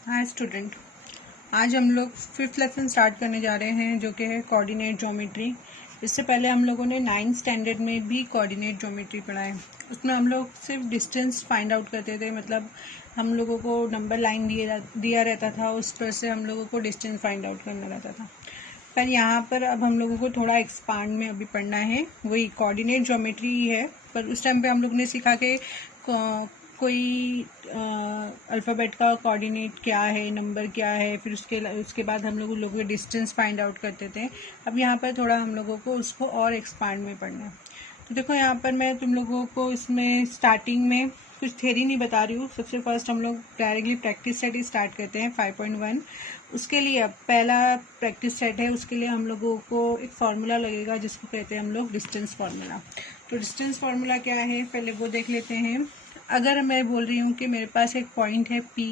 Hi student, आज हम लोग फिफ्थ लेसन स्टार्ट करने जा रहे हैं जो कि है कोऑर्डिनेट ज्योमेट्री। इससे पहले हम लोगों ने 9th स्टैंडर्ड में भी कोऑर्डिनेट ज्योमेट्री पढ़ा है। उसमें हम लोग सिर्फ डिस्टेंस फाइंड आउट करते थे, मतलब हम लोगों को नंबर लाइन दिया रहता था, उस पर से हम लोगों को डिस्टेंस फाइंड आउट करना रहता था। पर यहाँ पर अब हम लोगों को थोड़ा एक्सपांड में अभी पढ़ना है, वही कोऑर्डिनेट ज्योमेट्री ही है। पर उस टाइम पे हम लोग ने सीखा कि कोई अल्फ़ाबेट का कोऑर्डिनेट क्या है, नंबर क्या है, फिर उसके बाद हम लोग डिस्टेंस फाइंड आउट करते थे। अब यहाँ पर थोड़ा हम लोगों को उसको और एक्सपांड में पढ़ना है। तो देखो, यहाँ पर मैं तुम लोगों को इसमें स्टार्टिंग में कुछ थ्योरी नहीं बता रही हूँ। सबसे फर्स्ट हम लोग डायरेक्टली प्रैक्टिस सेट ही स्टार्ट करते हैं 5.1। उसके लिए अब पहला प्रैक्टिस सेट है, उसके लिए हम लोगों को एक फार्मूला लगेगा जिसको कहते हैं हम लोग डिस्टेंस फार्मूला। तो डिस्टेंस फार्मूला क्या है, पहले वो देख लेते हैं। अगर मैं बोल रही हूँ कि मेरे पास एक पॉइंट है P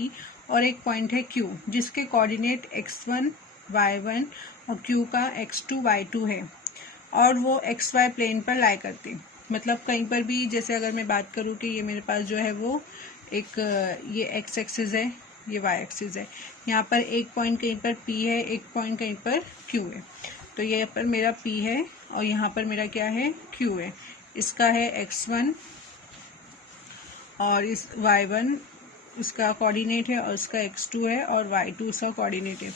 और एक पॉइंट है Q, जिसके कोऑर्डिनेट x1 y1 और Q का x2 y2 है, और वो XY प्लेन पर लाई करते, मतलब कहीं पर भी, जैसे अगर मैं बात करूँ कि ये मेरे पास जो है वो एक ये x एक्सिस है, ये y एक्सिस है, यहाँ पर एक पॉइंट कहीं पर P है, एक पॉइंट कहीं पर Q है। तो ये पर मेरा P है और यहाँ पर मेरा क्या है, Q है। इसका है x1 और इस y1 उसका कोऑर्डिनेट है और इसका x2 है और y2 उसका कोऑर्डिनेट है।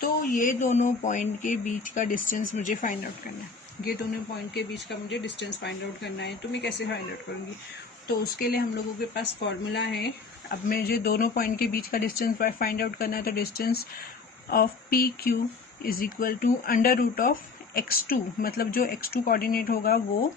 तो ये दोनों पॉइंट के बीच का डिस्टेंस मुझे फाइंड आउट करना है। ये दोनों पॉइंट के बीच का मुझे डिस्टेंस फाइंड आउट करना है। तो मैं कैसे फाइंड आउट करूँगी? तो उसके लिए हम लोगों के पास फॉर्मूला है। अब मुझे दोनों पॉइंट के बीच का डिस्टेंस फाइंड आउट करना है। तो distance of P Q is equal to under root of x2, मतलब जो x2 कोऑर्डिनेट होगा वो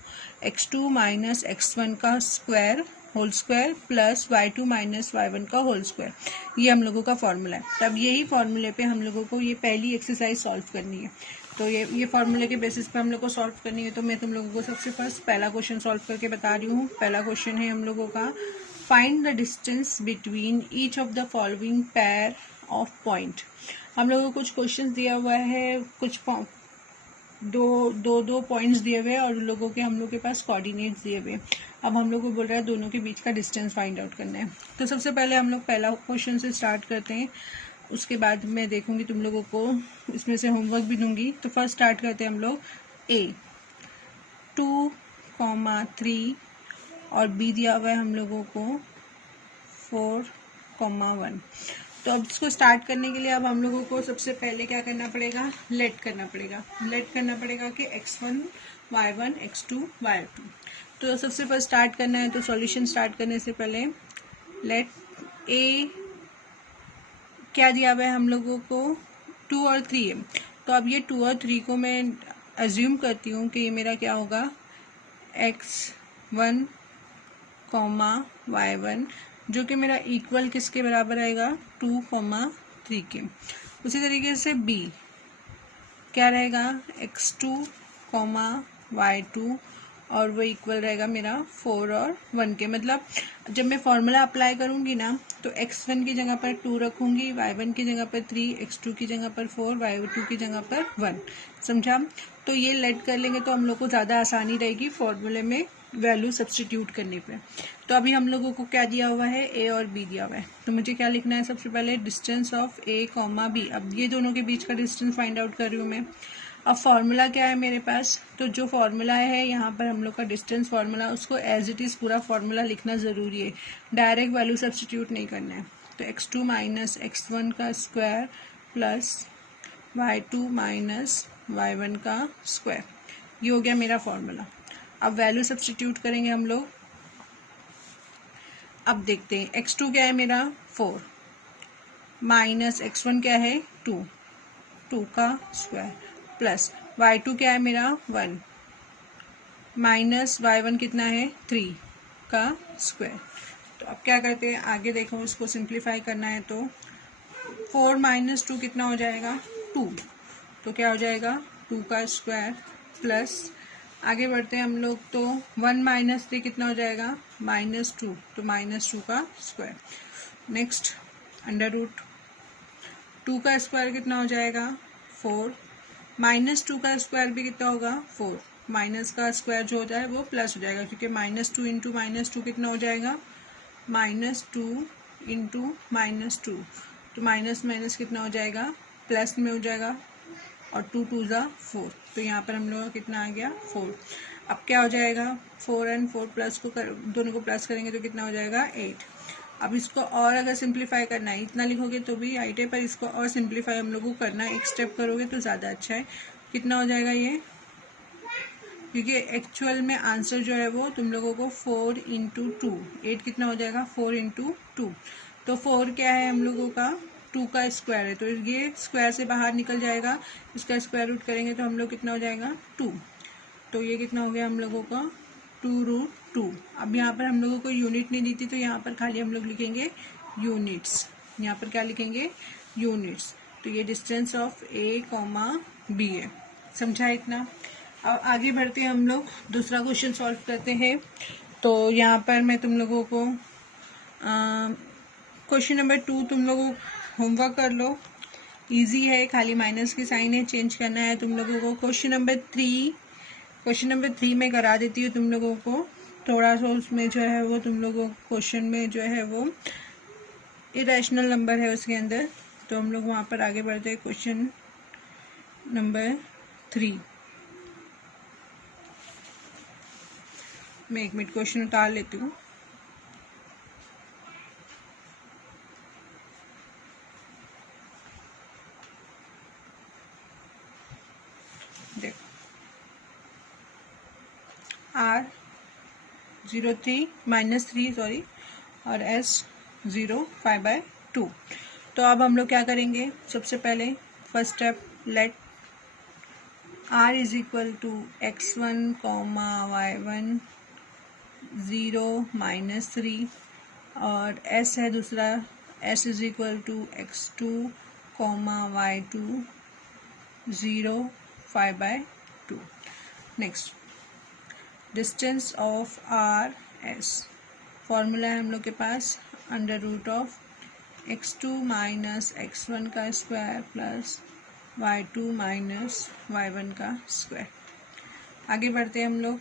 x2 माइनस x1 का square whole square plus y2 minus y1 का होल स्क्वायर। ये हम लोगों का फॉर्मूला है। तब यही फॉर्मूले पे हम लोगों को ये पहली एक्सरसाइज सॉल्व करनी है। तो ये फॉर्मूले के बेसिस पे हम लोग को सॉल्व करनी है। तो मैं तुम लोगों को सबसे फर्स्ट पहला क्वेश्चन सॉल्व करके बता रही हूँ। पहला क्वेश्चन है हम लोगों का, find the distance between each of the following pair of point. हम लोगों को कुछ क्वेश्चन दिया हुआ है, कुछ दो पॉइंट्स दिए हुए हैं और उन लोगों के हम लोग के पास कोऑर्डिनेट्स दिए हुए हैं। अब हम लोग को बोल रहा है दोनों के बीच का डिस्टेंस फाइंड आउट करना है। तो सबसे पहले हम लोग पहला क्वेश्चन से स्टार्ट करते हैं, उसके बाद मैं देखूंगी तुम लोगों को इसमें से होमवर्क भी दूंगी। तो फर्स्ट स्टार्ट करते हैं हम लोग A 2,3 और B दिया हुआ है हम लोगों को 4,1। तो अब इसको स्टार्ट करने के लिए अब हम लोगों को सबसे पहले क्या करना पड़ेगा, लेट करना पड़ेगा कि x1 y1 x2 y2। तो सबसे फर्स्ट स्टार्ट करना है। तो सॉल्यूशन स्टार्ट करने से पहले लेट A क्या दिया हुआ है हम लोगों को, 2 और 3 है। तो अब ये 2 और 3 को मैं अज्यूम करती हूँ कि ये मेरा क्या होगा, x1 y1, जो कि मेरा इक्वल किसके बराबर आएगा, 2 3 के। उसी तरीके से B क्या रहेगा, x2 y2, और वो इक्वल रहेगा मेरा 4 और 1 के। मतलब जब मैं फॉर्मूला अप्लाई करूंगी ना, तो x1 की जगह पर 2 रखूंगी, y1 की जगह पर 3, x2 की जगह पर 4, y2 की जगह पर 1। समझा? तो ये लेट कर लेंगे तो हम लोग को ज़्यादा आसानी रहेगी फॉर्मूले में वैल्यू सब्सटीट्यूट करने पे। तो अभी हम लोगों को क्या दिया हुआ है, A और B दिया हुआ है। तो मुझे क्या लिखना है, सबसे पहले डिस्टेंस ऑफ A, B। अब ये दोनों के बीच का डिस्टेंस फाइंड आउट कर रही हूँ मैं। अब फॉर्मूला क्या है मेरे पास, तो जो फॉर्मूला है यहाँ पर हम लोग का डिस्टेंस फार्मूला, उसको एज इट इज़ पूरा फॉर्मूला लिखना ज़रूरी है, डायरेक्ट वैल्यू सब्सटीट्यूट नहीं करना है। तो x2 माइनस x1 का square plus y2 minus y1 का स्क्वायर, ये हो गया मेरा फॉर्मूला। अब वैल्यू सब्सटीट्यूट करेंगे हम लोग। अब देखते हैं, x2 क्या है मेरा 4, माइनस x1 क्या है 2 का स्क्वायर, प्लस y2 क्या है मेरा 1, माइनस y1 कितना है 3 का स्क्वायर। तो अब क्या करते हैं, आगे देखो, इसको सिंप्लीफाई करना है। तो 4 माइनस 2 कितना हो जाएगा, 2। तो क्या हो जाएगा, 2 का स्क्वायर, प्लस आगे बढ़ते हैं हम लोग। तो 1 माइनस 3 कितना हो जाएगा, -2। तो -2 का स्क्वायर। नेक्स्ट अंडर रूट 2 का स्क्वायर कितना हो जाएगा, 4। -2 का स्क्वायर भी कितना होगा, 4। माइनस का स्क्वायर जो होता है वो प्लस हो जाएगा, क्योंकि -2 इंटू -2 कितना हो जाएगा, -2 इंटू -2। तो माइनस माइनस कितना हो जाएगा, प्लस में हो जाएगा, और 2 2 ज़ा 4, तो यहाँ पर हम लोग का कितना आ गया 4। अब क्या हो जाएगा, 4 एंड 4 प्लस को दोनों को प्लस करेंगे तो कितना हो जाएगा 8। अब इसको और अगर सिंप्लीफाई करना है, इतना लिखोगे तो भी राइट है, पर इसको और सिंप्लीफाई हम लोग को करना है, एक स्टेप करोगे तो ज़्यादा अच्छा है। कितना हो जाएगा ये, क्योंकि एक्चुअल में आंसर जो है वो तुम लोगों को 4 इंटू 2, 8 कितना हो जाएगा 4 इंटू 2, तो 4 क्या है हम लोगों का 2 का स्क्वायर है, तो ये स्क्वायर से बाहर निकल जाएगा, इसका स्क्वायर रूट करेंगे तो हम लोग कितना हो जाएगा 2, तो ये कितना हो गया हम लोगों का 2√2। अब यहाँ पर हम लोगों को यूनिट नहीं दी थी, तो यहाँ पर खाली हम लोग लिखेंगे यूनिट्स, यहाँ पर क्या लिखेंगे यूनिट्स। तो ये distance of A comma B है, समझा इतना। अब आगे बढ़ते हैं हम लोग, दूसरा क्वेश्चन सॉल्व करते हैं। तो यहाँ पर मैं तुम लोगों को क्वेश्चन नंबर 2 तुम लोगों होमवर्क कर लो, इजी है, खाली माइनस की साइन है, चेंज करना है तुम लोगों को। क्वेश्चन नंबर 3 में करा देती हूँ तुम लोगों को, थोड़ा सा उसमें जो है वो तुम लोगों को क्वेश्चन में जो है वो इरेशनल नंबर है उसके अंदर, तो हम लोग वहाँ पर आगे बढ़ते हैं। क्वेश्चन नंबर 3 मैं 1 मिनट क्वेश्चन उतार लेती हूँ। देखो R03 -3 सॉरी और S05/2। तो अब हम लोग क्या करेंगे, सबसे पहले first step, let R is equal to x1 y1 0 -3 और S है दूसरा, S is equal to x2 y2 0 5/2। Next, distance of R S, formula है हम लोग के पास √of x2 माइनस x1 का square plus y2 minus y1 का square. आगे बढ़ते हैं हम लोग,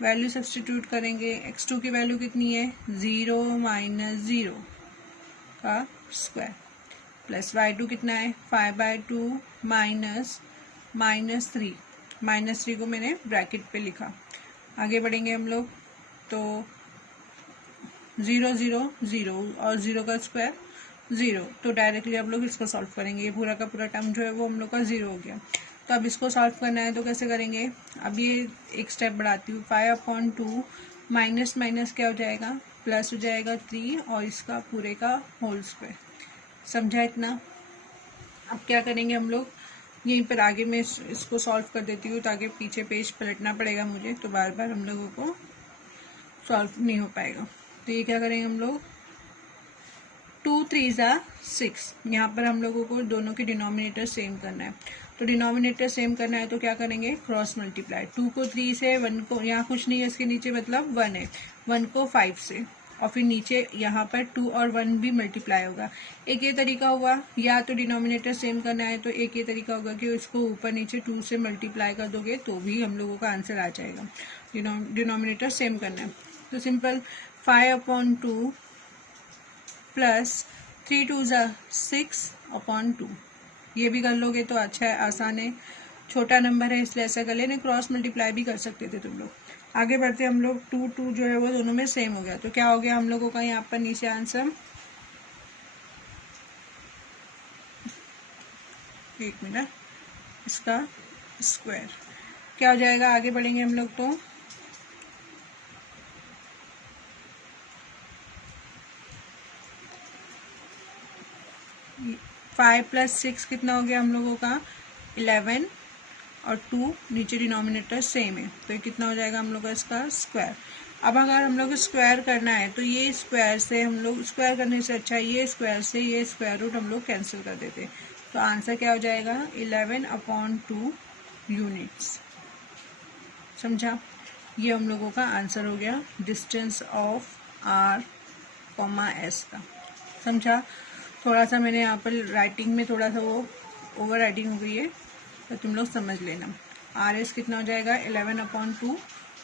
वैल्यू सब्स्टिट्यूट करेंगे। x2 की वैल्यू कितनी है 0 - 0 का स्क्वायर प्लस y2 कितना है 5/2 माइनस -3, -3 को मैंने ब्रैकेट पे लिखा। आगे बढ़ेंगे हम लोग, तो 0 0 0 और 0 का स्क्वायर 0, तो डायरेक्टली आप लोग इसको सॉल्व करेंगे, ये पूरा का पूरा टर्म जो है वो हम लोग का 0 हो गया। तो अब इसको सॉल्व करना है तो कैसे करेंगे, अब ये एक स्टेप बढ़ाती हूँ, 5/2 माइनस माइनस क्या हो जाएगा प्लस हो जाएगा 3 और इसका पूरे का होल स्क्वायर, समझा इतना। अब क्या करेंगे हम लोग, यहीं पर आगे मैं इसको सॉल्व कर देती हूँ ताकि पीछे पेज पलटना पड़ेगा मुझे, तो बार बार हम लोगों को सॉल्व नहीं हो पाएगा। तो ये क्या करेंगे हम लोग, 2 3 ज़ा 6, यहाँ पर हम लोगों को दोनों के डिनोमिनेटर सेम करना है, तो डिनोमिनेटर सेम करना है तो क्या करेंगे क्रॉस मल्टीप्लाई, 2 को 3 से, 1 को, यहाँ कुछ नहीं है इसके नीचे मतलब 1 है, 1 को 5 से, और फिर नीचे यहाँ पर 2 और 1 भी मल्टीप्लाई होगा। एक ये तरीका हुआ, या तो डिनोमिनेटर सेम करना है तो एक ये तरीका होगा कि उसको ऊपर नीचे 2 से मल्टीप्लाई कर दोगे तो भी हम लोगों का आंसर आ जाएगा। डिनोमिनेटर सेम करना है तो सिंपल 5/2 प्लस 3 2 ज़ा 6/2, ये भी कर लोगे तो अच्छा है, आसान है, छोटा नंबर है इसलिए ऐसा कर लेना, क्रॉस मल्टीप्लाई भी कर सकते थे तुम लोग। आगे बढ़ते हम लोग, 2 2 जो है वो दोनों में सेम हो गया, तो क्या हो गया हम लोगों का यहाँ पर नीचे आंसर, 1 मिनट, इसका स्क्वायर क्या हो जाएगा। आगे बढ़ेंगे हम लोग, तो 5 + 6 कितना हो गया हम लोगों का 11 और 2 नीचे डिनोमिनेटर सेम है, तो ये कितना हो जाएगा हम लोग का इसका स्क्वायर। अब अगर हम लोग स्क्वायर करना है तो ये स्क्वायर से हम लोग, स्क्वायर करने से अच्छा ये स्क्वायर से ये स्क्वायर रूट हम लोग कैंसिल कर देते, तो आंसर क्या हो जाएगा 11/2 यूनिट्स, समझा। ये हम लोगों का आंसर हो गया डिस्टेंस ऑफ R, S का, समझा। थोड़ा सा मैंने यहाँ पर राइटिंग में थोड़ा सा वो ओवर राइटिंग हो गई है, तो तुम लोग समझ लेना। RS कितना हो जाएगा 11/2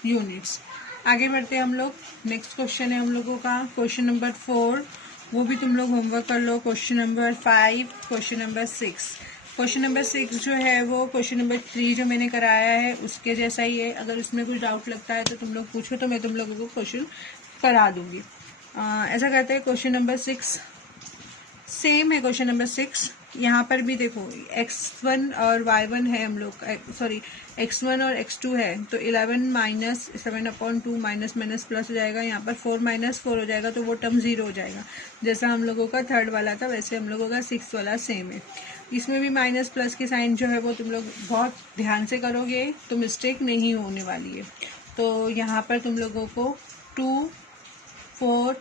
यूनिट्स। आगे बढ़ते हैं हम लोग, नेक्स्ट क्वेश्चन है हम लोगों का क्वेश्चन नंबर 4, वो भी तुम लोग होमवर्क कर लो। Question number 5, question number 6। Question number 6 जो है वो क्वेश्चन नंबर 3 जो मैंने कराया है उसके जैसा ही है। अगर उसमें कुछ डाउट लगता है तो तुम लोग पूछो, तो मैं तुम लोगों को क्वेश्चन करा दूंगी। ऐसा करते हैं। क्वेश्चन नंबर 6 सेम है। क्वेश्चन नंबर 6 यहाँ पर भी देखो x1 और y1 है हम लोग, सॉरी x1 और x2 है, तो 11 माइनस 7/2 माइनस माइनस प्लस हो जाएगा। यहाँ पर 4 माइनस 4 हो जाएगा, तो वो टर्म 0 हो जाएगा। जैसा हम लोगों का थर्ड वाला था वैसे हम लोगों का 6 वाला सेम है। इसमें भी माइनस प्लस की साइन जो है वो तुम लोग बहुत ध्यान से करोगे तो मिस्टेक नहीं होने वाली है। तो यहाँ पर तुम लोगों को 2, 4,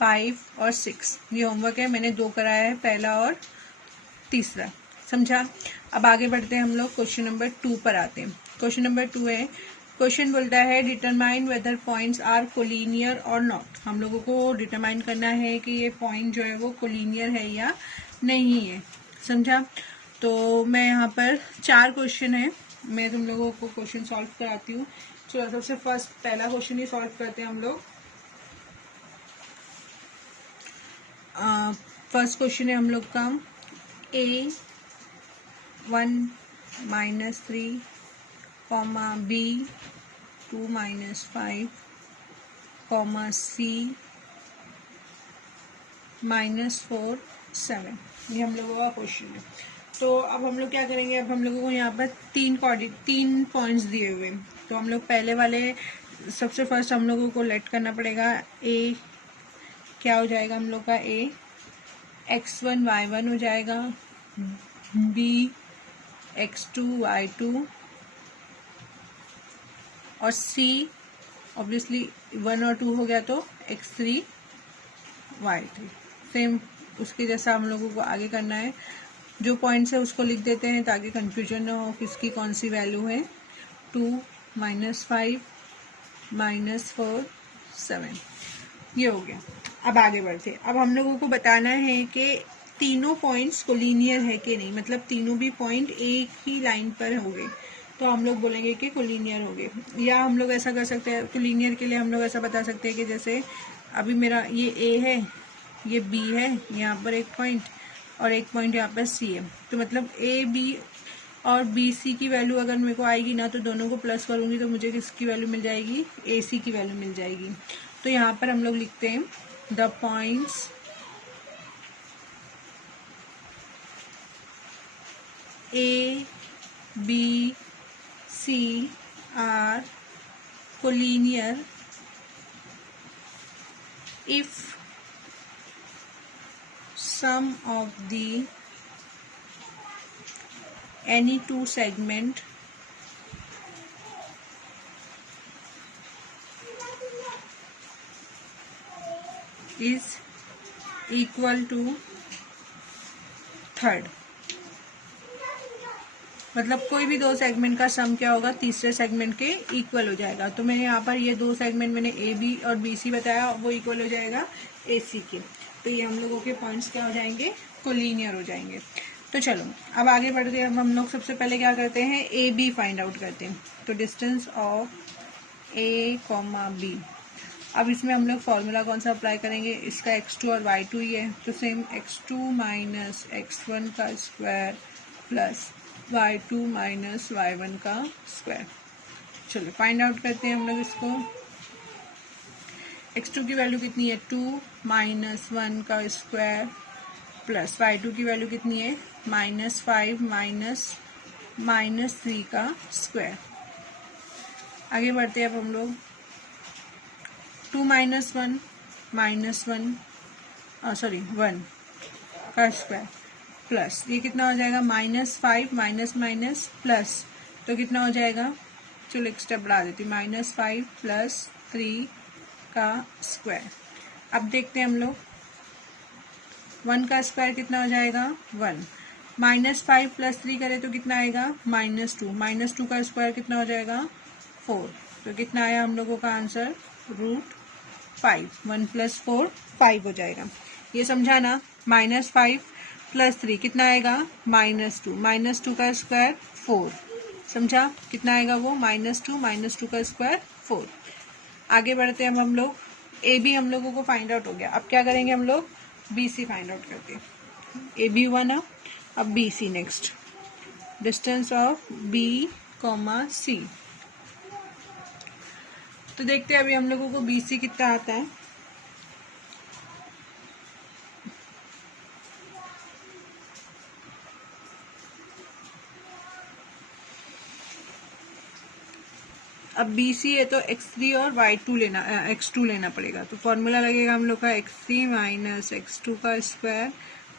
5 और 6 ये होमवर्क है। मैंने 2 कराया है, पहला और तीसरा, समझा। अब आगे बढ़ते हैं हम लोग क्वेश्चन नंबर 2 पर आते हैं। क्वेश्चन नंबर 2 है, क्वेश्चन बोलता है determine whether points are collinear और नॉट। हम लोगों को डिटरमाइन करना है कि ये पॉइंट जो है वो कोलिनियर है या नहीं है, समझा। तो मैं यहाँ पर 4 क्वेश्चन है, मैं तुम लोगों को क्वेश्चन सॉल्व कराती हूँ। चलो सबसे फर्स्ट पहला क्वेश्चन ही सॉल्व करते हैं हम लोग। फर्स्ट क्वेश्चन है हम लोग का A 1 minus 3 comma B 2 minus 5 comma C minus 4 7। ये हम लोगों का क्वेश्चन है। तो अब हम लोग क्या करेंगे, अब हम लोगों को यहाँ पर 3 पॉइंट्स दिए हुए हैं। तो हम लोग पहले वाले सबसे फर्स्ट हम लोगों को लेट करना पड़ेगा। A क्या हो जाएगा हम लोग का, A x1 y1 हो जाएगा, B x2 y2 और C ऑब्वियसली 1 और 2 हो गया तो x3 y3। सेम उसके जैसा हम लोगों को आगे करना है। जो पॉइंट्स है उसको लिख देते हैं ताकि कंफ्यूजन ना हो किसकी कौन सी वैल्यू है। 2 माइनस 5 माइनस 4 7 ये हो गया। अब आगे बढ़ते। अब हम लोगों को बताना है कि तीनों पॉइंट्स कोलिनियर है कि नहीं, मतलब तीनों भी पॉइंट एक ही लाइन पर होंगे तो हम लोग बोलेंगे कि कोलिनियर होंगे। या हम लोग ऐसा कर सकते हैं, कोलिनियर के लिए हम लोग ऐसा बता सकते हैं कि जैसे अभी मेरा ये A है, ये B है, यहाँ पर एक पॉइंट और एक पॉइंट यहाँ पर C है। तो मतलब A B और बी सी की वैल्यू अगर मेरे को आएगी ना तो दोनों को प्लस करूँगी तो मुझे किसकी वैल्यू मिल जाएगी, ए सी की वैल्यू मिल जाएगी। तो यहाँ पर हम लोग लिखते हैं the points A B C are collinear if sum of the any two segment is equal to third. मतलब कोई भी दो सेगमेंट का सम क्या होगा, तीसरे सेगमेंट के इक्वल हो जाएगा। तो मैंने यहाँ पर ये दो सेगमेंट मैंने ए बी और बी सी बताया, वो इक्वल हो जाएगा ए सी के। तो ये हम लोगों के पॉइंट्स क्या हो जाएंगे, कोलिनियर हो जाएंगे। तो चलो अब आगे बढ़ते हैं। अब हम लोग सबसे पहले क्या करते हैं, ए बी फाइंड आउट करते हैं। तो distance of A comma B. अब इसमें हम लोग फॉर्मूला कौन सा अप्लाई करेंगे, इसका x2 और y2 ही है तो सेम x2 माइनस x1 का square plus y2 minus y1 का स्क्वायर। चलो फाइंड आउट करते हैं हम लोग इसको। x2 की वैल्यू कितनी है, 2 माइनस 1 का स्क्वायर प्लस y2 की वैल्यू कितनी है, -5 माइनस 3 का स्क्वायर। आगे बढ़ते हैं अब हम लोग। 2 माइनस 1 1 का स्क्वायर प्लस ये कितना हो जाएगा, -5 माइनस माइनस प्लस तो कितना हो जाएगा, चलो एक स्टेप बढ़ा देती हूँ, -5 प्लस 3 का स्क्वायर। अब देखते हैं हम लोग 1 का स्क्वायर कितना हो जाएगा 1, -5 प्लस 3 करें तो कितना आएगा -2 का स्क्वायर कितना हो जाएगा 4। तो कितना आया हम लोगों का आंसर √5। 1 + 4 5 हो जाएगा। ये समझा ना, -5 प्लस 3 कितना आएगा -2 का स्क्वायर 4। समझा कितना आएगा वो -2 का स्क्वायर 4। आगे बढ़ते हैं अब हम लोग। ए बी हम लोगों को फाइंड आउट हो गया। अब क्या करेंगे हम लोग, बी सी फाइंड आउट करते हैं। ए बी हुआ ना, अब B C next, distance of B comma C. तो देखते हैं अभी हम लोगों को बी सी कितना आता है। अब बी सी है तो x3 और y2 लेना, x2 लेना पड़ेगा। तो फॉर्मूला लगेगा हम लोग का x3 माइनस x2 का square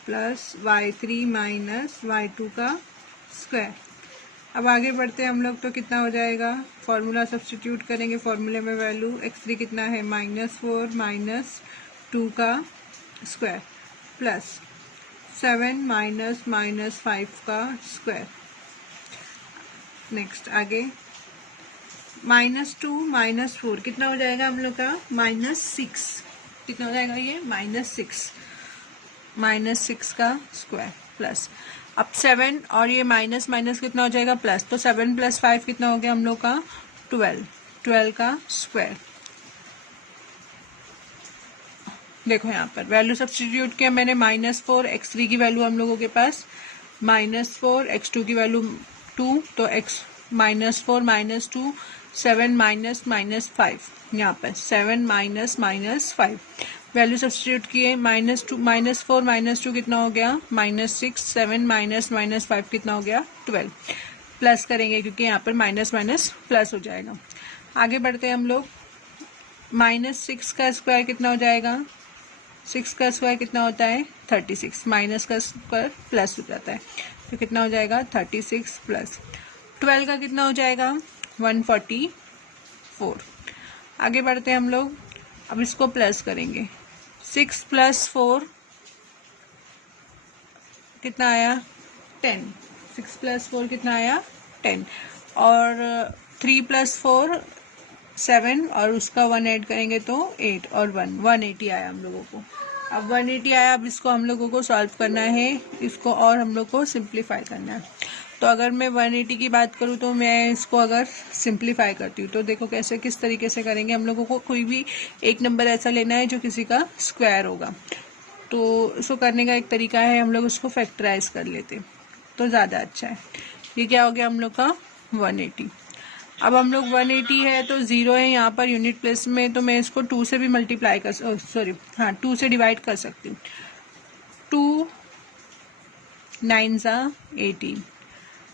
plus y3 minus y2 का स्क्वायर। अब आगे बढ़ते हैं हम लोग, तो कितना हो जाएगा, फॉर्मूला सब्स्टिट्यूट करेंगे। फॉर्मूले में वैल्यू x3 कितना है, -4 माइनस 2 का स्क्वायर प्लस 7 माइनस -5 का स्क्वायर। नेक्स्ट आगे -2 -4 कितना हो जाएगा हम लोग का, -6। कितना हो जाएगा ये, -6 का स्क्वायर प्लस, अब 7 और ये माइनस माइनस कितना हो जाएगा, प्लस। तो 7 + 5 कितना हो गया हम लोग का, 12 का स्क्वायर। देखो यहाँ पर वैल्यू सब्स्टिट्यूट किया मैंने, -4 x3 की वैल्यू हम लोगों के पास, -4 x2 की वैल्यू 2, तो x -4 -2 7 माइनस -5, यहाँ पर 7 माइनस -5 वैल्यू सब्स्टिट्यूट किए। -4 -2 कितना हो गया, -6, 7 माइनस -5 कितना हो गया, 12। प्लस करेंगे क्योंकि यहाँ पर माइनस माइनस प्लस हो जाएगा। आगे बढ़ते हैं हम लोग, -6 का स्क्वायर कितना हो जाएगा, 6 का स्क्वायर कितना होता है, 36, माइनस का स्क्वायर प्लस हो जाता है, तो कितना हो जाएगा 36 प्लस 12 का कितना हो जाएगा, 144। आगे बढ़ते हैं हम लोग, अब इसको प्लस करेंगे। 6 + 4 कितना आया, 10। 6 + 4 कितना आया, 10। और 3 + 4 7 और उसका 1 ऐड करेंगे तो 8 और 180 आया हम लोगों को। अब 180 आया, अब इसको हम लोगों को सॉल्व करना है, इसको और हम लोग को सिंप्लीफाई करना है। तो अगर मैं 180 की बात करूँ तो मैं इसको अगर सिंप्लीफाई करती हूँ तो देखो कैसे, किस तरीके से करेंगे। हम लोगों को कोई भी एक नंबर ऐसा लेना है जो किसी का स्क्वायर होगा। तो इसको करने का एक तरीका है, हम लोग उसको फैक्टराइज कर लेते तो ज़्यादा अच्छा है। ये क्या हो गया हम लोग का 180। अब हम लोग 180 है तो 0 है यहाँ पर यूनिट प्लेस में, तो मैं इसको 2 से भी मल्टीप्लाई कर 2 से डिवाइड कर सकती हूँ। 2 9 18।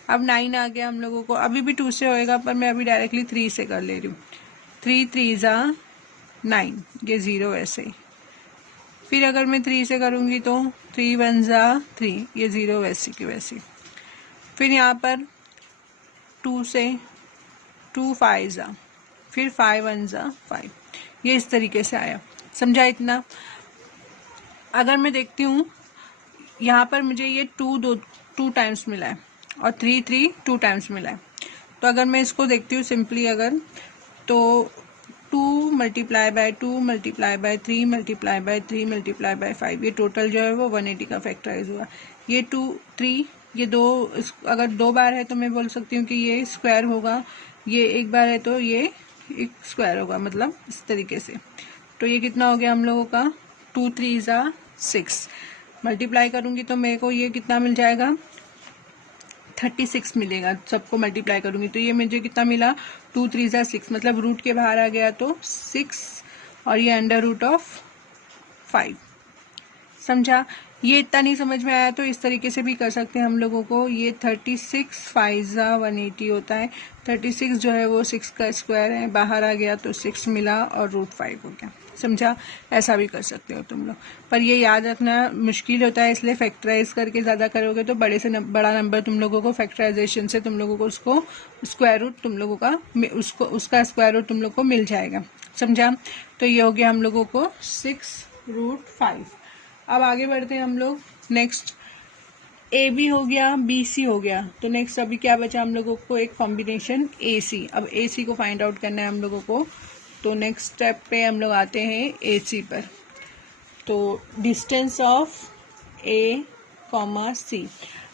अब 9 आ गया हम लोगों को, अभी भी 2 से होएगा पर मैं अभी डायरेक्टली 3 से कर ले रही हूँ। 3 3 9, ये 0 ऐसे ही। फिर अगर मैं 3 से करूँगी तो 3 1 3, ये 0 वैसी की वैसी। फिर यहाँ पर 2 से 2 5 फिर 5 1 5, ये इस तरीके से आया। समझा इतना। अगर मैं देखती हूँ यहाँ पर मुझे ये 2 टाइम्स मिला है और 3 2 टाइम्स मिला है। तो अगर मैं इसको देखती हूँ सिंपली अगर, तो 2 × 2 × 3 × 3 × 5, ये टोटल जो है वो 180 का फैक्टराइज हुआ। ये 2 3, ये 2 अगर 2 बार है तो मैं बोल सकती हूँ कि ये स्क्वायर होगा, ये एक बार है तो ये एक स्क्वायर होगा, मतलब इस तरीके से। तो ये कितना हो गया हम लोगों का, 2 3 6। मल्टीप्लाई करूँगी तो मेरे को ये कितना मिल जाएगा, 36 मिलेगा। सबको मल्टीप्लाई करूंगी तो ये मुझे कितना मिला, 2 3 6, मतलब रूट के बाहर आ गया तो 6 और ये √5। समझा। ये इतना नहीं समझ में आया तो इस तरीके से भी कर सकते हैं हम लोगों को। ये 36 5 180 होता है। 36 जो है वो 6 का स्क्वायर है, बाहर आ गया तो 6 मिला और √5 हो गया। समझा। ऐसा भी कर सकते हो तुम लोग, पर ये याद रखना मुश्किल होता है, इसलिए फैक्टराइज करके ज़्यादा करोगे तो बड़े से बड़ा नंबर तुम लोगों को फैक्टराइजेशन से तुम लोगों को उसको स्क्वायर रूट तुम लोगों का उसका स्क्वायर रूट तुम लोग को मिल जाएगा। समझा। तो ये हो गया हम लोगों को 6√5। अब आगे बढ़ते हैं हम लोग। नेक्स्ट ए बी हो गया, बी सी हो गया, तो नेक्स्ट अभी क्या बचा हम लोगों को, एक कॉम्बिनेशन ए सी। अब ए सी को फाइंड आउट करना है हम लोगों को। तो नेक्स्ट स्टेप पे हम लोग आते हैं ए सी पर। तो डिस्टेंस ऑफ ए कॉमा सी।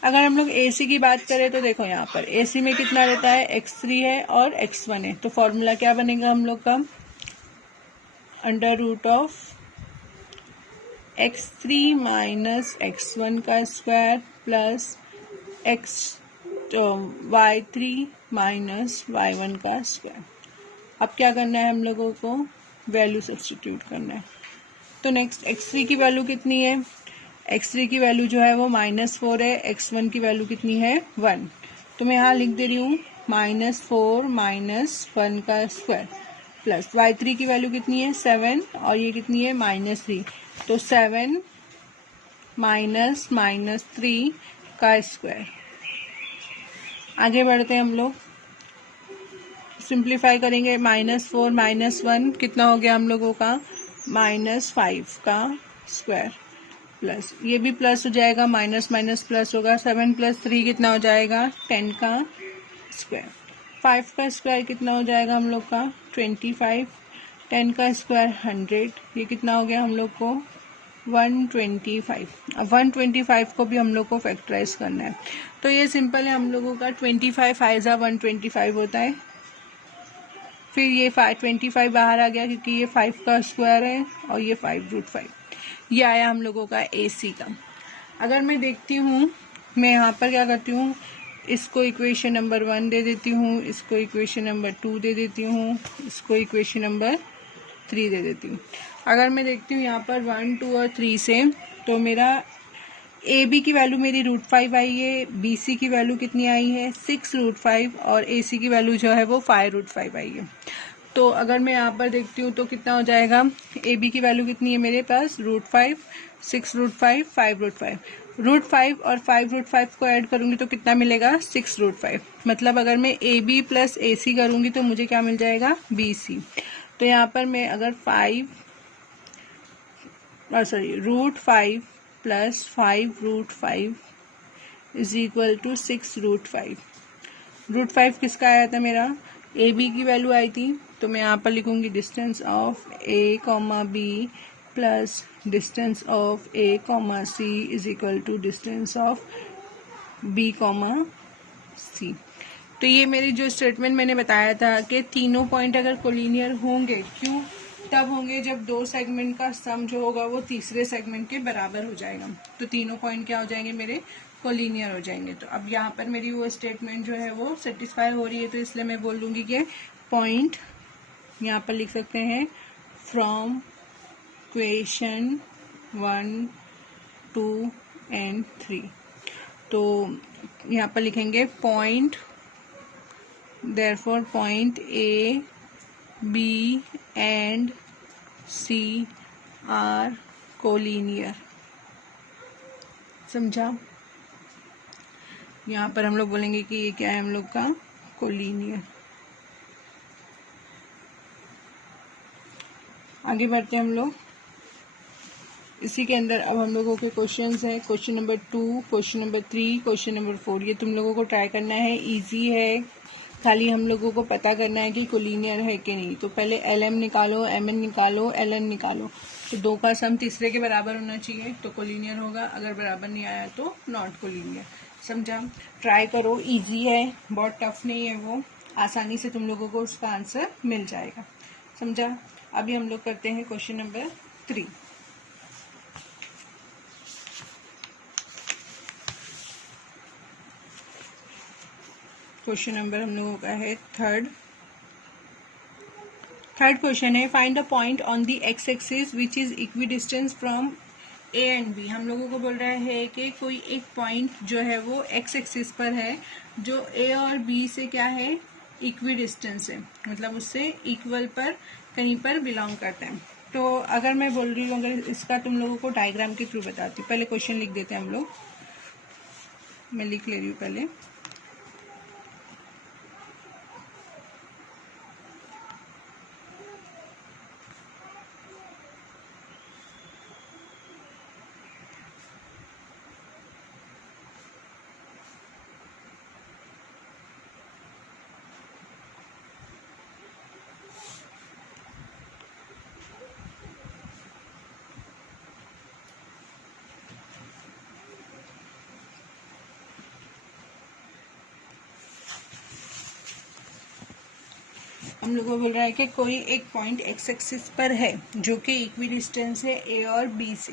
अगर हम लोग ए सी की बात करें तो देखो यहाँ पर ए सी में कितना रहता है, x3 है और x1 है। तो फॉर्मूला क्या बनेगा हम लोग का, √() x3 माइनस x1 का square plus y3 minus y1 का स्क्वायर। अब क्या करना है हम लोगों को, वैल्यू सब्स्टिट्यूट करना है। तो नेक्स्ट x3 की वैल्यू कितनी है, x3 की वैल्यू जो है वो -4 है, x1 की वैल्यू कितनी है 1। तो मैं यहाँ लिख दे रही हूँ -4 माइनस 1 का स्क्वायर प्लस y3 की वैल्यू कितनी है 7 और ये कितनी है -3। तो 7 माइनस -3 का स्क्वायर। आगे बढ़ते हैं हम लोग, सिंप्लीफाई करेंगे। -4 -1 कितना हो गया हम लोगों का, -5 का स्क्वायर प्लस ये भी प्लस हो जाएगा, माइनस माइनस प्लस होगा, 7 + 3 कितना हो जाएगा 10 का स्क्वायर। 5 का स्क्वायर कितना हो जाएगा हम लोग का 25, 10 का स्क्वायर 100, ये कितना हो गया हम लोग को 125। अब 125 को भी हम लोग को फैक्टराइज करना है। तो ये सिंपल है हम लोगों का, 25 × 125 होता है। फिर ये 25 बाहर आ गया क्योंकि ये 5 का स्क्वायर है और ये 5√5। ये आया हम लोगों का AC का। अगर मैं देखती हूँ, मैं यहाँ पर क्या करती हूँ, इसको इक्वेशन नंबर 1 दे देती हूँ, इसको इक्वेशन नंबर 2 दे देती हूँ, इसको इक्वेशन नंबर 3 दे देती हूँ। अगर मैं देखती हूँ यहाँ पर 1, 2 और 3 से, तो मेरा AB की वैल्यू मेरी √5 आई है, BC की वैल्यू कितनी आई है 6√5 और AC की वैल्यू जो है वो 5√5 आई है। तो अगर मैं यहाँ पर देखती हूँ तो कितना हो जाएगा, AB की वैल्यू कितनी है मेरे पास √5, 6√5, 5√5। √5 और 5√5 को ऐड करूँगी तो कितना मिलेगा 6√5। मतलब अगर मैं AB + AC करूँगी तो मुझे क्या मिल जाएगा BC। तो यहाँ पर मैं अगर √5 + 5√5 = 6√5। √5 किसका आया था मेरा, AB की वैल्यू आई थी। तो मैं यहाँ पर लिखूंगी distance of A, B plus distance of A, C = distance of B, C। तो ये मेरी जो स्टेटमेंट मैंने बताया था कि तीनों पॉइंट अगर कोलिनियर होंगे, क्यों, तब होंगे जब दो सेगमेंट का सम जो होगा वो तीसरे सेगमेंट के बराबर हो जाएगा। तो तीनों पॉइंट क्या हो जाएंगे मेरे, कोलिनियर हो जाएंगे। तो अब यहाँ पर मेरी वो स्टेटमेंट जो है वो सेटिस्फाई हो रही है, तो इसलिए मैं बोल दूंगी कि पॉइंट, यहाँ पर लिख सकते हैं फ्रॉम क्वेश्चन 1, 2 एंड 3। तो यहाँ पर लिखेंगे point, therefore point A, B and C are collinear। समझा। यहाँ पर हम लोग बोलेंगे कि ये क्या है हम लोग का कोलिनियर। आगे बढ़ते हैं हम लोग, इसी के अंदर अब हम लोगों के क्वेश्चंस हैं, question number 2, question number 3, question number 4। ये तुम लोगों को ट्राई करना है, इजी है, खाली हम लोगों को पता करना है कि कोलिनियर है कि नहीं। तो पहले LM निकालो, MN निकालो, LN निकालो। तो दो का सम तीसरे के बराबर होना चाहिए तो कोलिनियर होगा, अगर बराबर नहीं आया तो नॉट कोलिनियर। समझा। ट्राई करो, इजी है, बहुत टफ नहीं है, वो आसानी से तुम लोगों को उसका आंसर मिल जाएगा। समझा। अभी हम लोग करते हैं क्वेश्चन नंबर 3। क्वेश्चन नंबर हम लोगों का है थर्ड क्वेश्चन है, find the point on the x axis which is equidistance from A and B। हम लोगों को बोल रहा है कि कोई एक पॉइंट जो है वो एक्स एक्सिस पर है जो A और B से क्या है, इक्विडिस्टेंस है, मतलब उससे इक्वल पर कहीं पर बिलोंग करता है। तो अगर मैं बोल रही हूँ, अगर इसका तुम लोगों को डायग्राम के थ्रू बताती हूँ, पहले क्वेश्चन लिख देते हैं हम लोग, मैं लिख ले रही हूँ पहले। हम लोग को बोल रहा है कि कोई एक पॉइंट एक्स एक्सिस पर है जो कि इक्विडिस्टेंस है A और B से।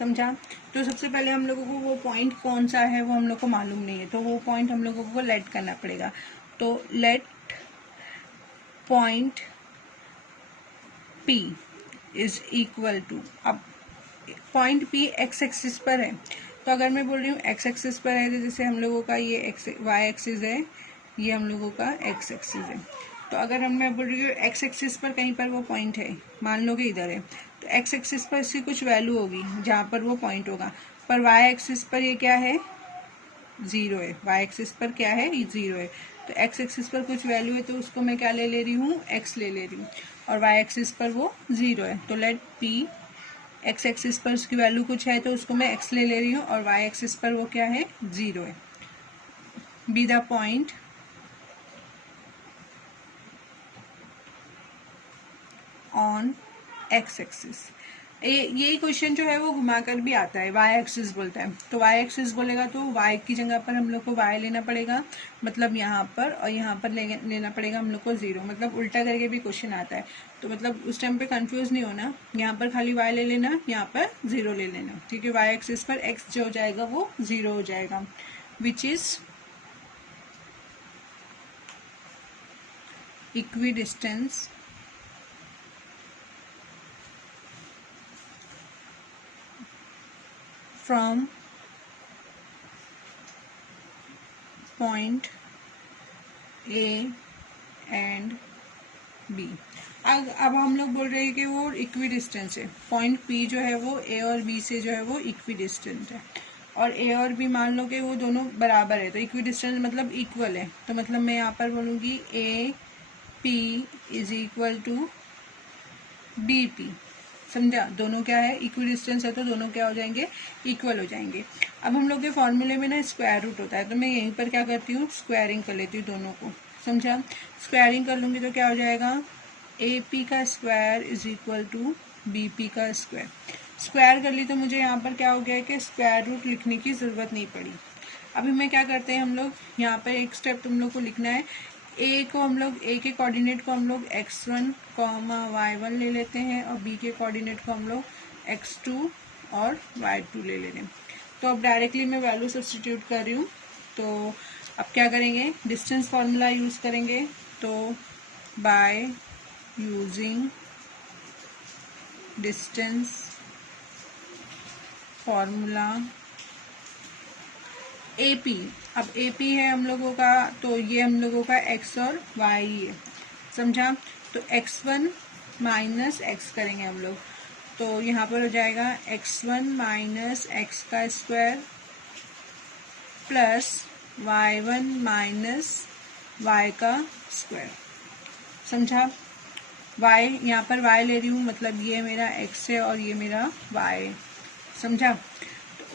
समझा। तो सबसे पहले हम लोगों को वो पॉइंट कौन सा है वो हम लोग को मालूम नहीं है, तो वो पॉइंट हम लोगों को लेट करना पड़ेगा। तो let point P is equal to, अब पॉइंट P एक्स एक्सिस पर है, तो अगर मैं बोल रही हूँ एक्स एक्सिस पर है, तो जैसे हम लोगों का ये एक्स वाई एक्सिस है, ये हम लोगों का एक्स एक्सिस है। तो अगर मैं बोल रही हूँ एक्स एक्सिस पर कहीं पर वो पॉइंट है, मान लो कि इधर है, तो एक्स एक्सिस पर इसकी कुछ वैल्यू होगी जहाँ पर वो पॉइंट होगा, पर वाई एक्सिस पर ये क्या है, जीरो है। वाई एक्सिस पर क्या है, ये जीरो है। तो एक्स एक्सिस पर कुछ वैल्यू है, तो उसको मैं क्या ले रही हूँ, एक्स ले रही हूँ, और वाई एक्सिस पर वो जीरो है। तो लेट पी एक्स एक्सिस पर उसकी वैल्यू कुछ है, तो उसको मैं एक्स ले रही हूँ, और वाई एक्सिस पर वो क्या है, जीरो है। Be the point on x axis. ये क्वेश्चन जो है वो घुमाकर भी आता है, वाई एक्सिस बोलता है, तो वाई एक्सिस बोलेगा तो वाई की जगह पर हम लोग को वाई लेना पड़ेगा, मतलब यहाँ पर, और यहाँ पर लेना पड़ेगा हम लोग को जीरो, मतलब उल्टा करके भी क्वेश्चन आता है। तो मतलब उस टाइम पे कंफ्यूज नहीं होना, यहाँ पर खाली वाई ले लेना, यहाँ पर जीरो ले लेना, ठीक है। वाई एक्सिस पर एक्स जो हो जाएगा वो जीरो हो जाएगा, which is equidistance from point A and B. अब हम लोग बोल रहे हैं कि वो इक्वी डिस्टेंस है, पॉइंट पी जो है वो ए और बी से जो है वो इक्वी डिस्टेंस है, और ए और बी मान लो कि वो दोनों बराबर है, तो इक्वी डिस्टेंस मतलब इक्वल है। तो मतलब मैं यहाँ पर बोलूँगी A P is equal to B P, समझा। दोनों क्या है, इक्वी डिस्टेंस है, तो दोनों क्या हो जाएंगे, इक्वल हो जाएंगे। अब हम लोग के फॉर्मूले में ना स्क्वायर रूट होता है, तो मैं यहीं पर क्या करती हूँ, स्क्वायरिंग कर लेती हूँ दोनों को, समझा। स्क्वायरिंग कर लूँगी तो क्या हो जाएगा, ए पी का square is equal to B P का स्क्वायर। स्क्वायर कर ली तो मुझे यहाँ पर क्या हो गया कि स्क्वायर रूट लिखने की ज़रूरत नहीं पड़ी। अभी मैं क्या करते हैं, हम लोग यहाँ पर एक स्टेप तुम लोग को लिखना है। ए को हम लोग, ए के कोऑर्डिनेट को हम लोग x1 y1 ले लेते हैं, और बी के कोऑर्डिनेट को हम लोग x2 और y2 ले लेते हैं। तो अब डायरेक्टली मैं वैल्यू सब्स्टिट्यूट कर रही हूँ। तो अब क्या करेंगे, डिस्टेंस फार्मूला यूज करेंगे। तो by using distance formula AP, अब AP है हम लोगों का, तो ये हम लोगों का x और y है, समझा। तो x1 माइनस एक्स करेंगे हम लोग, तो यहाँ पर हो जाएगा x1 माइनस एक्स का square plus y1 minus y का स्क्वायर, समझा। y यहाँ पर y ले रही हूँ, मतलब ये मेरा x है और ये मेरा y है, समझा।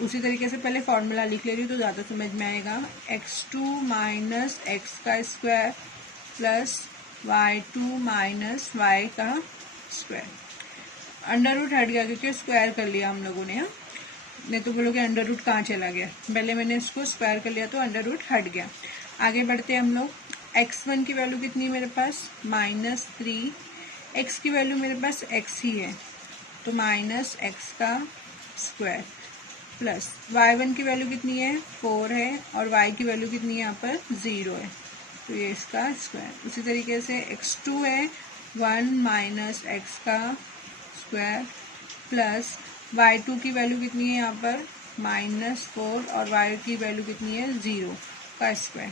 उसी तरीके से पहले फॉर्मूला लिख ले रही हूँ तो ज़्यादा समझ में आएगा। x2 माइनस एक्स का square plus y2 minus y का स्क्वायर। अंडर रूट हट गया क्योंकि स्क्वायर कर लिया हम लोगों ने, हाँ। नहीं तो बोलोगे अंडर रूट कहाँ चला गया, पहले मैंने इसको स्क्वायर कर लिया तो अंडर रूट हट गया। आगे बढ़ते हैं हम लोग। x1 की वैल्यू कितनी मेरे पास, -3, x की वैल्यू मेरे पास x ही है, तो माइनस एक्स का स्क्वायर प्लस y1 की वैल्यू कितनी है, 4 है, और y की वैल्यू कितनी है यहाँ पर, 0 है, तो ये इसका स्क्वायर। उसी तरीके से x2 है 1 माइनस एक्स का स्क्वायर प्लस y2 की वैल्यू कितनी है यहाँ पर, -4, और y की वैल्यू कितनी है, 0 का स्क्वायर।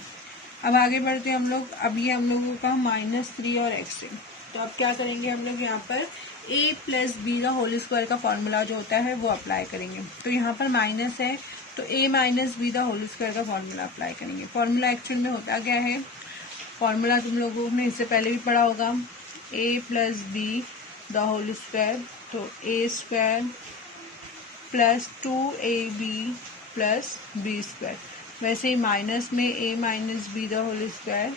अब आगे बढ़ते हैं हम लोग। अब ये हम लोगों का -3 और x है, तो अब क्या करेंगे हम लोग, यहाँ पर a प्लस बी का होल स्क्वायर का फॉर्मूला जो होता है वो अप्लाई करेंगे। तो यहाँ पर माइनस है, तो a minus B the whole square का फॉर्मूला अप्लाई करेंगे। फॉर्मूला एक्चुअल में होता क्या है, फॉर्मूला तुम लोगों ने इससे पहले भी पढ़ा होगा, a plus B the whole square, तो a square plus 2ab plus B square. वैसे ही माइनस में a minus B the whole square,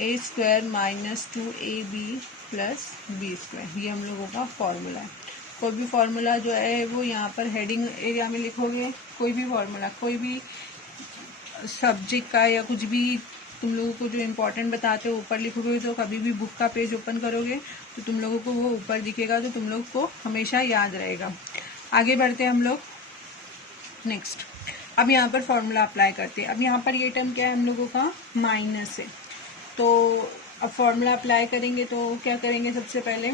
a square minus 2ab plus B square, ये हम लोगों का फॉर्मूला है। कोई भी फॉर्मूला जो है वो यहाँ पर हेडिंग एरिया में लिखोगे, कोई भी फॉर्मूला, कोई भी सब्जेक्ट का या कुछ भी तुम लोगों को जो इम्पोर्टेंट बताते हो ऊपर लिखोगे, तो कभी भी बुक का पेज ओपन करोगे तो तुम लोगों को वो ऊपर दिखेगा, तो तुम लोग को हमेशा याद रहेगा। आगे बढ़ते हैं हम लोग। नेक्स्ट अब यहाँ पर फॉर्मूला अप्लाई करते हैं। अब यहाँ पर ये टर्म क्या है हम लोगों का, माइनस है। तो अब फॉर्मूला अप्लाई करेंगे तो क्या करेंगे, सबसे पहले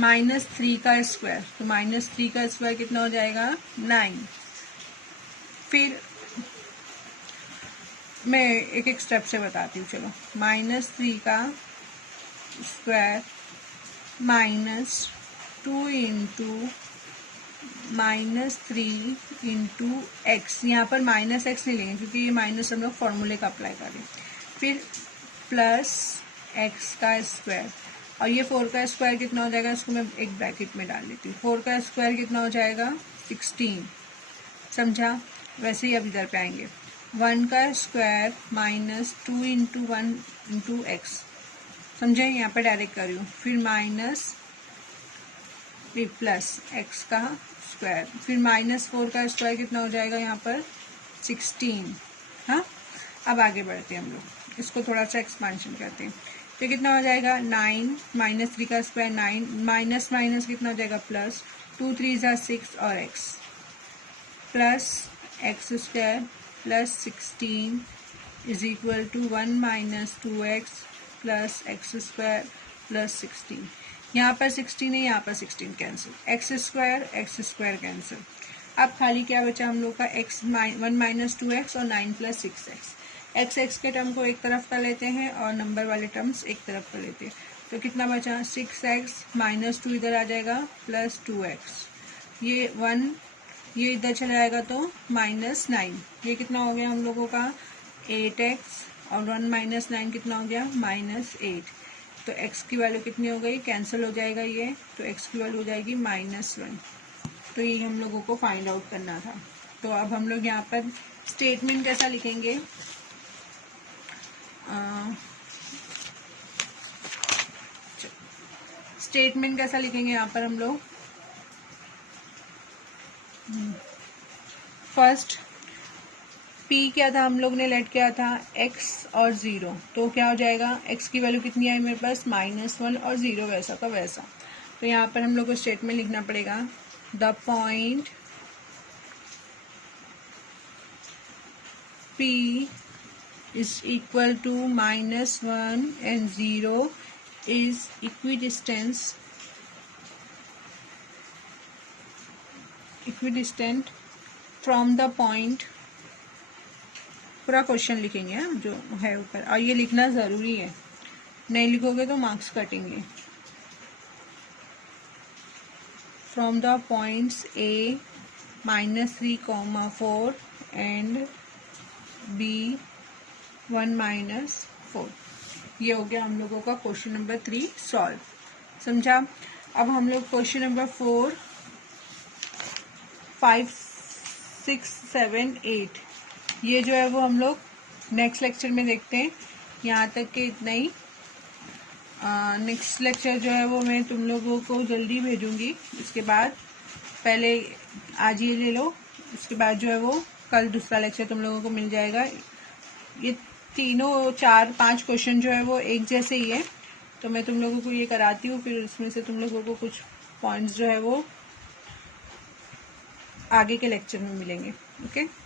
-3 का स्क्वायर, तो -3 का स्क्वायर कितना हो जाएगा, 9। फिर मैं एक एक स्टेप से बताती हूँ, चलो। -3 का स्क्वायर -2 इंटू -3 इंटू एक्स, यहाँ पर -x नहीं लेंगे क्योंकि ये माइनस हम लोग फॉर्मूले का अप्लाई करें। फिर प्लस x का स्क्वायर, और ये 4 का स्क्वायर कितना हो जाएगा, इसको मैं एक ब्रैकेट में डाल देती हूँ। 4 का स्क्वायर कितना हो जाएगा, 16, समझा। वैसे ही अब इधर पे आएंगे, 1 का स्क्वायर -2 इंटू 1 इंटू एक्स, समझे, यहाँ पर डायरेक्ट कर रही हूँ। फिर प्लस x का स्क्वायर, फिर -4 का स्क्वायर कितना हो जाएगा यहाँ पर, 16। हाँ, अब आगे बढ़ते हैं हम लोग, इसको थोड़ा सा एक्सपांशन करते हैं। तो कितना हो जाएगा, 9, -3 का स्क्वायर 9, माइनस माइनस कितना हो जाएगा, प्लस 2 3 ज़ा 6 और x, plus x square plus 16 is equal to 1 - 2x plus x square plus 16। यहाँ पर 16 है, यहाँ पर 16 कैंसिल, x स्क्वायर कैंसिल। अब खाली क्या बचा हम लोग का, 1 - 2x और 9 + 6x। x के टर्म को एक तरफ कर लेते हैं और नंबर वाले टर्म्स एक तरफ कर लेते हैं। तो कितना बचा, 6x -2 इधर आ जाएगा प्लस 2x, ये 1 ये इधर चला जाएगा तो -9, ये कितना हो गया हम लोगों का, 8x, और 1 - 9 कितना हो गया, -8। तो x की वैल्यू कितनी हो गई, कैंसिल हो जाएगा ये, तो x की वैल्यू हो जाएगी -1। तो ये हम लोगों को फाइंड आउट करना था। तो अब हम लोग यहाँ पर स्टेटमेंट कैसा लिखेंगे, स्टेटमेंट कैसा लिखेंगे यहाँ पर हम लोग, फर्स्ट p क्या था हम लोग ने लेट किया था, x और 0, तो क्या हो जाएगा, x की वैल्यू कितनी आई मेरे पास, -1 और 0 वैसा का वैसा। तो यहाँ पर हम लोग को स्टेटमेंट लिखना पड़ेगा, the point p is equal to -1 and 0 is equidistant from the point, पूरा क्वेश्चन लिखेंगे हम जो है ऊपर, और ये लिखना ज़रूरी है, नहीं लिखोगे तो मार्क्स कटेंगे। From the points A -3, 4 and B 1 - 4। ये हो गया हम लोगों का क्वेश्चन नंबर 3 सॉल्व, समझा। अब हम लोग क्वेश्चन नंबर 4, 5, 6, 7, 8 ये जो है वो हम लोग नेक्स्ट लेक्चर में देखते हैं। यहाँ तक के इतना ही। नेक्स्ट लेक्चर जो है वो मैं तुम लोगों को जल्दी भेजूंगी। इसके बाद पहले आज ये ले लो, उसके बाद जो है वो कल दूसरा लेक्चर तुम लोगों को मिल जाएगा। ये तीनों 4-5 क्वेश्चन जो है वो एक जैसे ही है, तो मैं तुम लोगों को ये कराती हूँ, फिर उसमें से तुम लोगों को कुछ पॉइंट्स जो है वो आगे के लेक्चर में मिलेंगे। ओके।